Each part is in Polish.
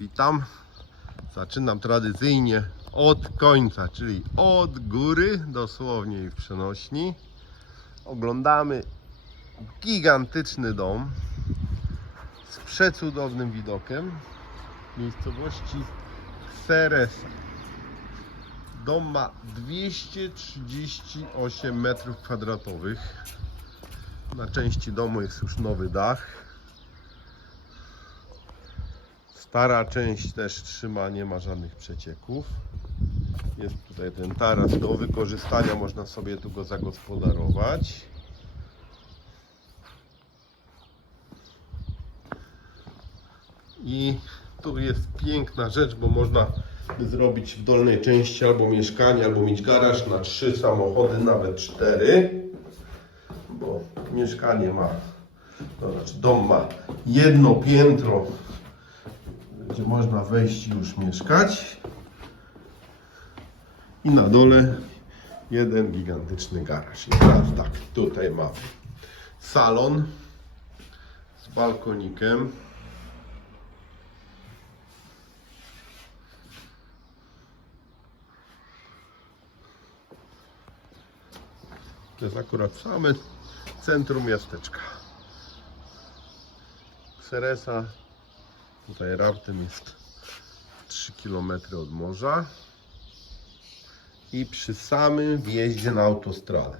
Witam. Zaczynam tradycyjnie od końca, czyli od góry, dosłownie i w przenośni. Oglądamy gigantyczny dom z przecudownym widokiem miejscowości Seresa. Dom ma 238 metrów kwadratowych. Na części domu jest już nowy dach. Stara część też trzyma, nie ma żadnych przecieków. Jest tutaj ten taras do wykorzystania, można sobie tu go zagospodarować. I tu jest piękna rzecz, bo można zrobić w dolnej części albo mieszkanie, albo mieć garaż na trzy samochody, nawet cztery. Bo mieszkanie ma, to znaczy dom ma jedno piętro, gdzie można wejść i już mieszkać. I na dole jeden gigantyczny garaż. I teraz tak, tutaj mamy salon z balkonikiem. To jest akurat same centrum miasteczka. Seresa Tutaj raptem jest 3 km od morza i przy samym wjeździe na autostradę.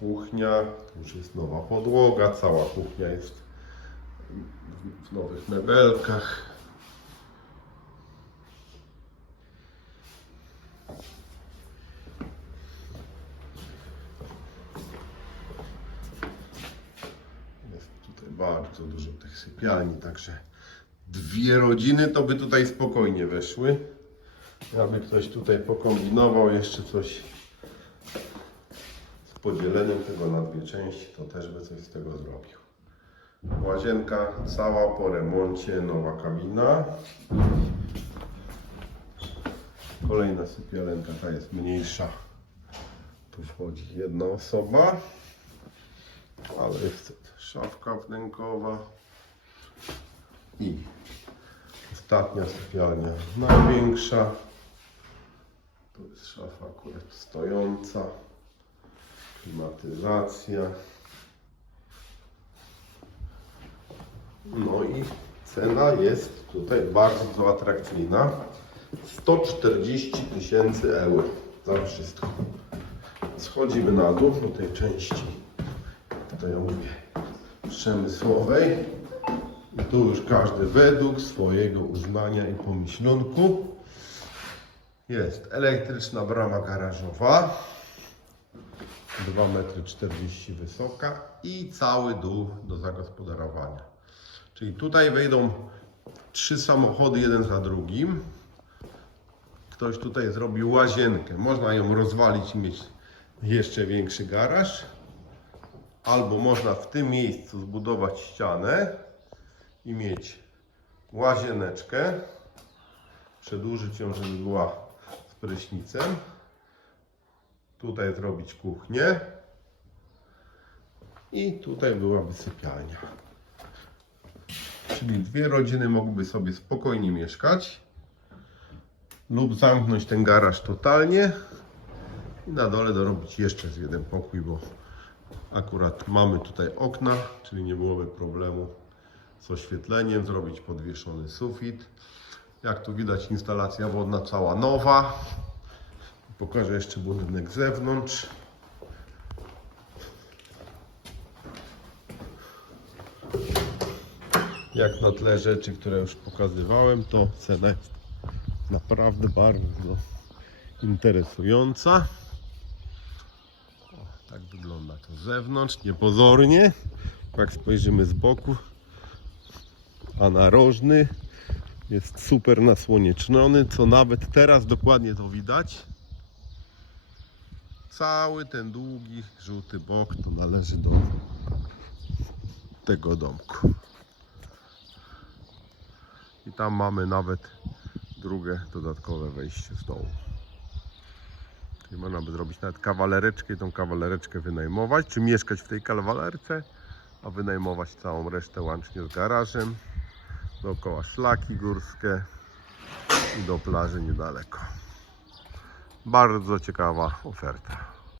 Kuchnia, już jest nowa podłoga, cała kuchnia jest w nowych mebelkach. Jest tutaj bardzo dużo tych sypialni, także dwie rodziny to by tutaj spokojnie weszły. Aby ktoś tutaj pokombinował jeszcze coś z podzieleniem tego na dwie części, to też by coś z tego zrobił. Łazienka cała po remoncie, nowa kabina. Kolejna sypialenka, ta jest mniejsza. Tu wchodzi jedna osoba. Ale jest szafka wnękowa i ostatnia sypialnia, największa. Tu jest szafa akurat stojąca, klimatyzacja. No i cena jest tutaj bardzo atrakcyjna. 140 tysięcy euro za wszystko. Schodzimy na dół do tej części to ja mówię, przemysłowej. I tu już każdy według swojego uznania i pomyślunku. Jest elektryczna brama garażowa. 2,40 m wysoka i cały dół do zagospodarowania. Czyli tutaj wejdą trzy samochody, jeden za drugim. Ktoś tutaj zrobił łazienkę. Można ją rozwalić i mieć jeszcze większy garaż albo można w tym miejscu zbudować ścianę i mieć łazieneczkę, przedłużyć ją, żeby była z prysznicem. Tutaj zrobić kuchnię i tutaj byłaby sypialnia. Czyli dwie rodziny mogłyby sobie spokojnie mieszkać lub zamknąć ten garaż totalnie i na dole dorobić jeszcze z jeden pokój, bo Akurat mamy tutaj okna, czyli nie byłoby problemu z oświetleniem, zrobić podwieszony sufit. Jak tu widać instalacja wodna cała nowa. Pokażę jeszcze budynek z zewnątrz. Jak na tle rzeczy, które już pokazywałem, to cena jest naprawdę bardzo interesująca. Tak wygląda to z zewnątrz, niepozornie. Jak spojrzymy z boku, a narożny jest super nasłoneczniony, co nawet teraz dokładnie to widać. Cały ten długi, żółty bok to należy do tego domku. I tam mamy nawet drugie dodatkowe wejście z dołu. Można by zrobić nawet kawalereczkę i tą kawalereczkę wynajmować, czy mieszkać w tej kawalerce, a wynajmować całą resztę łącznie z garażem. Dookoła szlaki górskie i do plaży niedaleko. Bardzo ciekawa oferta.